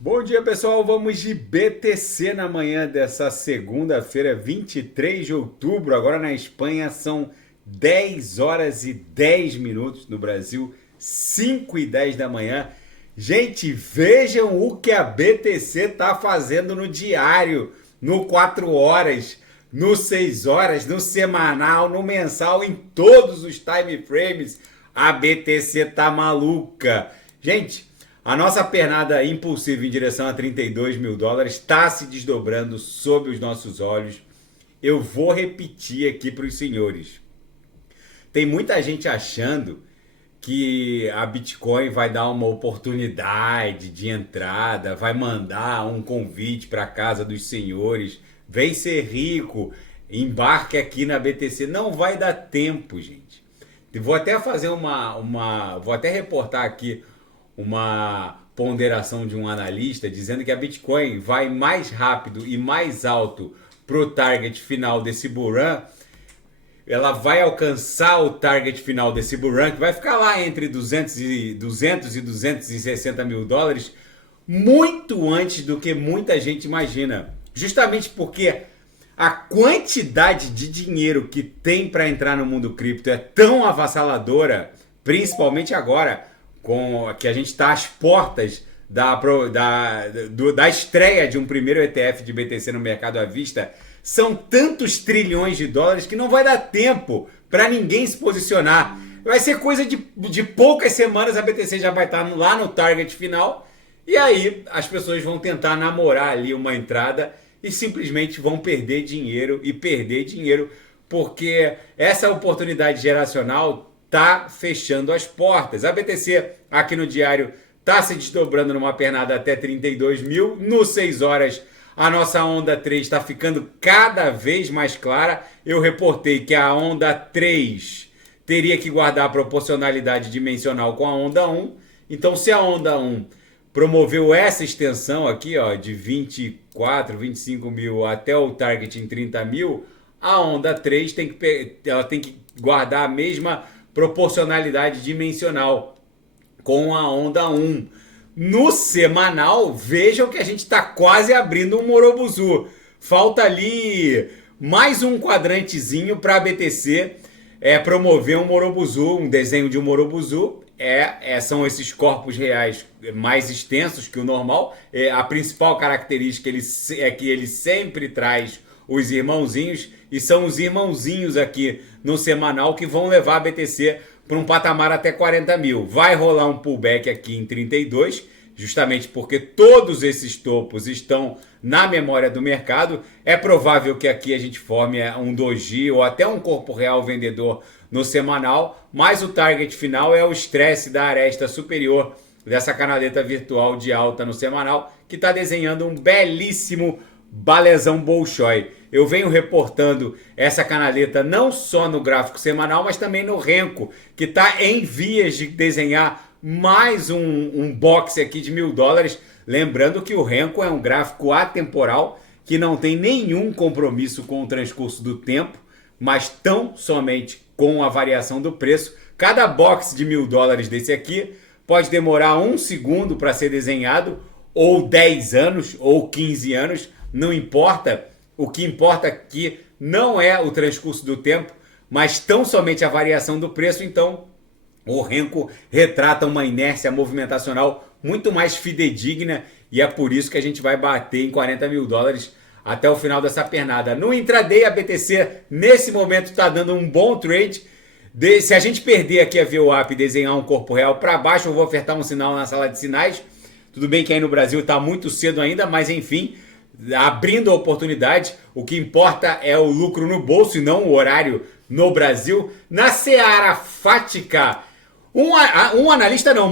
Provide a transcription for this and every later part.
Bom dia, pessoal. Vamos de BTC na manhã dessa segunda-feira, 23 de outubro. Agora na Espanha são 10 horas e 10 minutos. No Brasil, 5 e 10 da manhã. Gente, vejam o que a BTC está fazendo no diário, no 4 horas, no 6 horas, no semanal, no mensal, em todos os time frames. A BTC tá maluca. Gente, a nossa pernada impulsiva em direção a 32 mil dólares está se desdobrando sob os nossos olhos. Eu vou repetir aqui para os senhores. Tem muita gente achando que a Bitcoin vai dar uma oportunidade de entrada, vai mandar um convite para a casa dos senhores, vem ser rico, embarque aqui na BTC. Não vai dar tempo, gente. Vou até fazer vou até reportar aqui uma ponderação de um analista dizendo que a Bitcoin vai mais rápido e mais alto para o target final desse bull run. Ela vai alcançar o target final desse bull run, que vai ficar lá entre 200 e 260 mil dólares, muito antes do que muita gente imagina. Justamente porque a quantidade de dinheiro que tem para entrar no mundo cripto é tão avassaladora, principalmente agora, com que a gente está às portas da estreia de um primeiro ETF de BTC no mercado à vista. São tantos trilhões de dólares que não vai dar tempo para ninguém se posicionar. Vai ser coisa de poucas semanas, a BTC já vai estar lá no target final, e aí as pessoas vão tentar namorar ali uma entrada e simplesmente vão perder dinheiro porque essa oportunidade geracional tá fechando as portas. A BTC aqui no diário tá se desdobrando numa pernada até 32 mil. No 6 horas, a nossa onda 3 está ficando cada vez mais clara. Eu reportei que a onda 3 teria que guardar a proporcionalidade dimensional com a onda 1. Então, se a onda 1 promoveu essa extensão aqui, ó, de 24, 25 mil até o target em 30 mil, a onda 3 ela tem que guardar a mesma proporcionalidade dimensional com a onda 1. No semanal, vejam que a gente está quase abrindo um Morobuzu. Falta ali mais um quadrantezinho para a BTC promover um Morobuzu, um desenho de um Morobuzu. São esses corpos reais mais extensos que o normal. A principal característica é que ele sempre traz os irmãozinhos, e são os irmãozinhos aqui no semanal que vão levar a BTC para um patamar até 40 mil. Vai rolar um pullback aqui em 32, justamente porque todos esses topos estão na memória do mercado. É provável que aqui a gente forme um doji ou até um corpo real vendedor no semanal, mas o target final é o estresse da aresta superior dessa canaleta virtual de alta no semanal, que está desenhando um belíssimo balezão Bolshoi. Eu venho reportando essa canaleta não só no gráfico semanal, mas também no Renko, que está em vias de desenhar mais um boxe aqui de 1.000 dólares. Lembrando que o Renko é um gráfico atemporal que não tem nenhum compromisso com o transcurso do tempo, mas tão somente com a variação do preço. Cada boxe de 1.000 dólares desse aqui pode demorar 1 segundo para ser desenhado, ou 10 anos, ou 15 anos, não importa. O que importa aqui não é o transcurso do tempo, mas tão somente a variação do preço. Então, o Renko retrata uma inércia movimentacional muito mais fidedigna, e é por isso que a gente vai bater em 40 mil dólares até o final dessa pernada. No intraday, a BTC nesse momento está dando um bom trade. Se a gente perder aqui a VWAP e desenhar um corpo real para baixo, eu vou ofertar um sinal na sala de sinais. Tudo bem que aí no Brasil está muito cedo ainda, mas enfim, abrindo a oportunidade, o que importa é o lucro no bolso e não o horário no Brasil. Na seara fática,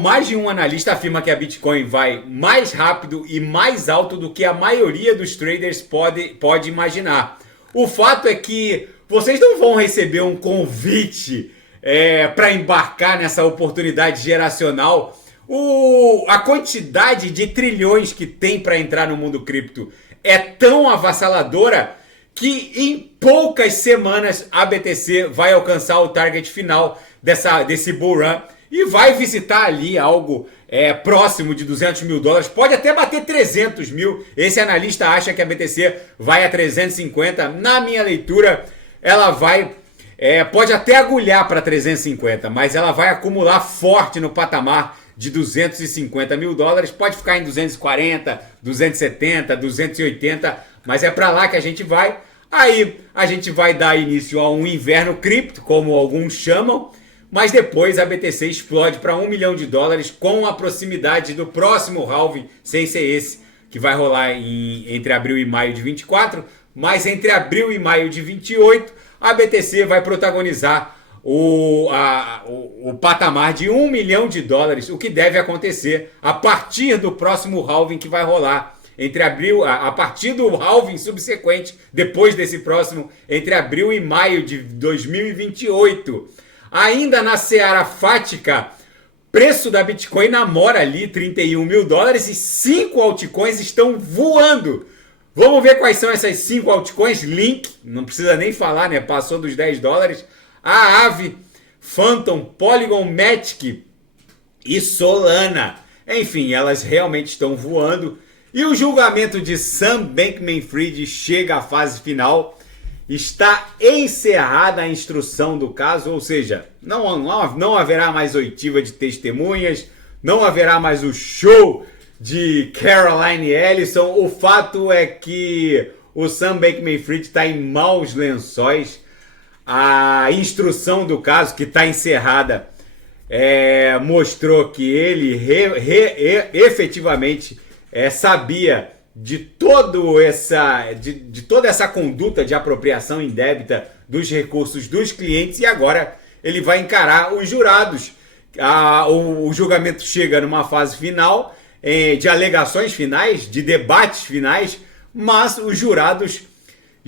mais de um analista afirma que a Bitcoin vai mais rápido e mais alto do que a maioria dos traders pode imaginar. O fato é que vocês não vão receber um convite para embarcar nessa oportunidade geracional. A quantidade de trilhões que tem para entrar no mundo cripto é tão avassaladora que em poucas semanas a BTC vai alcançar o target final desse bull run e vai visitar ali algo próximo de 200 mil dólares, pode até bater 300 mil. Esse analista acha que a BTC vai a 350. Na minha leitura, ela vai, pode até agulhar para 350, mas ela vai acumular forte no patamar de 250 mil dólares. Pode ficar em 240, 270, 280, mas é para lá que a gente vai. Aí a gente vai dar início a um inverno cripto, como alguns chamam, mas depois a BTC explode para 1 milhão de dólares com a proximidade do próximo halving, sem ser esse que vai rolar entre abril e maio de 24, mas entre abril e maio de 28 a BTC vai protagonizar o patamar de 1 milhão de dólares, o que deve acontecer a partir do próximo halving que vai rolar entre abril, a partir do halving subsequente, depois desse próximo, entre abril e maio de 2028. Ainda na seara fática, preço da Bitcoin namora ali 31 mil dólares e 5 altcoins estão voando. Vamos ver quais são essas 5 altcoins. Link, não precisa nem falar, né? Passou dos 10 dólares. A Aave, Phantom, Polygon Matic e Solana. Enfim, elas realmente estão voando. E o julgamento de Sam Bankman-Fried chega à fase final. Está encerrada a instrução do caso, ou seja, não haverá mais oitiva de testemunhas, não haverá mais o show de Caroline Ellison. O fato é que o Sam Bankman-Fried está em maus lençóis. A instrução do caso, que está encerrada, mostrou que ele efetivamente sabia de toda essa conduta de apropriação indébita dos recursos dos clientes, e agora ele vai encarar os jurados. O julgamento chega numa fase final, de alegações finais, de debates finais, mas os jurados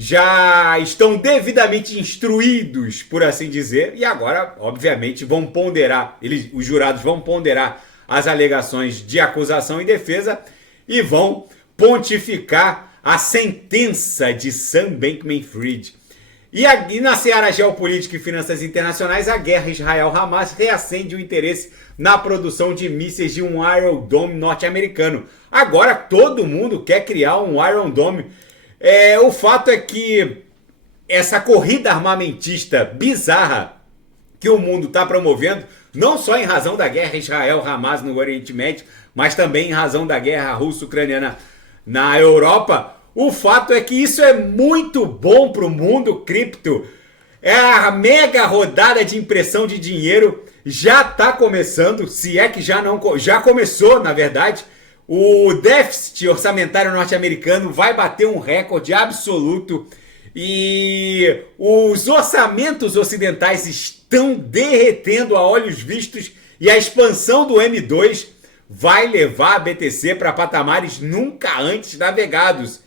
já estão devidamente instruídos, por assim dizer, e agora, obviamente, vão ponderar, os jurados vão ponderar as alegações de acusação e defesa e vão pontificar a sentença de Sam Bankman-Fried. E na seara geopolítica e finanças internacionais, a guerra Israel-Hamas reacende o interesse na produção de mísseis de um Iron Dome norte-americano. Agora todo mundo quer criar um Iron Dome. O fato é que essa corrida armamentista bizarra que o mundo está promovendo, não só em razão da guerra Israel-Hamas no Oriente Médio, mas também em razão da guerra russo-ucraniana na Europa, o fato é que isso é muito bom para o mundo cripto. A mega rodada de impressão de dinheiro já está começando, se é que já começou, na verdade. O déficit orçamentário norte-americano vai bater um recorde absoluto e os orçamentos ocidentais estão derretendo a olhos vistos, e a expansão do M2 vai levar a BTC para patamares nunca antes navegados.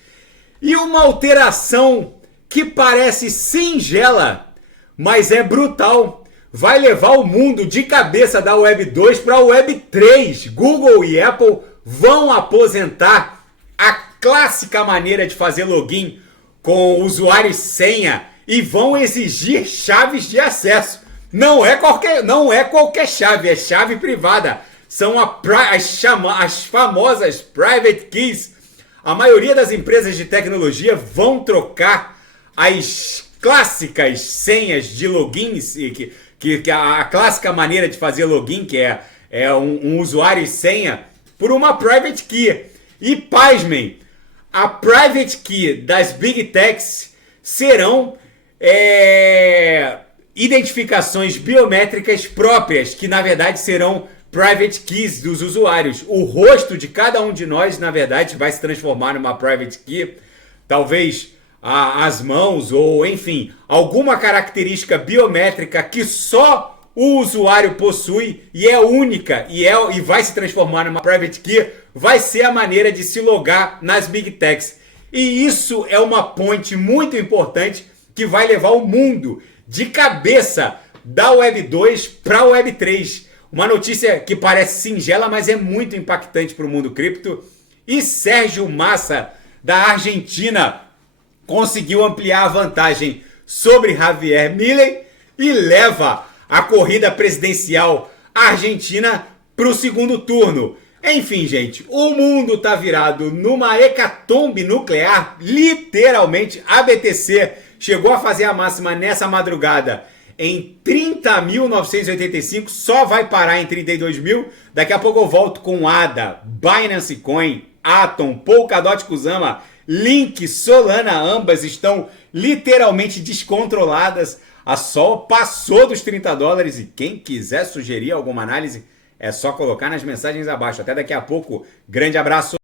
E uma alteração que parece singela, mas é brutal, vai levar o mundo de cabeça da Web 2 para a Web 3. Google e Apple vão aposentar a clássica maneira de fazer login com usuário e senha e vão exigir chaves de acesso. Não é qualquer chave, é chave privada. São as famosas private keys. A maioria das empresas de tecnologia vão trocar as clássicas senhas de logins, que a clássica maneira de fazer login, que é um usuário e senha, por uma private key. E pasmem, a private key das Big Techs serão identificações biométricas próprias, que na verdade serão private keys dos usuários. O rosto de cada um de nós, na verdade, vai se transformar numa private key. Talvez as mãos ou, enfim, alguma característica biométrica que só o usuário possui e é única e vai se transformar numa private key, vai ser a maneira de se logar nas Big Techs. E isso é uma ponte muito importante que vai levar o mundo de cabeça da Web 2 para a Web 3. Uma notícia que parece singela, mas é muito impactante para o mundo cripto. E Sérgio Massa, da Argentina, conseguiu ampliar a vantagem sobre Javier Milei e leva a corrida presidencial argentina para o segundo turno. Enfim, gente, o mundo tá virado numa hecatombe nuclear, literalmente. A BTC chegou a fazer a máxima nessa madrugada em 30.985, só vai parar em 32 mil. Daqui a pouco eu volto com ADA, Binance Coin, Atom, Polkadot Kusama, Link, Solana, ambas estão literalmente descontroladas. A Sol passou dos 30 dólares e quem quiser sugerir alguma análise é só colocar nas mensagens abaixo. Até daqui a pouco. Grande abraço.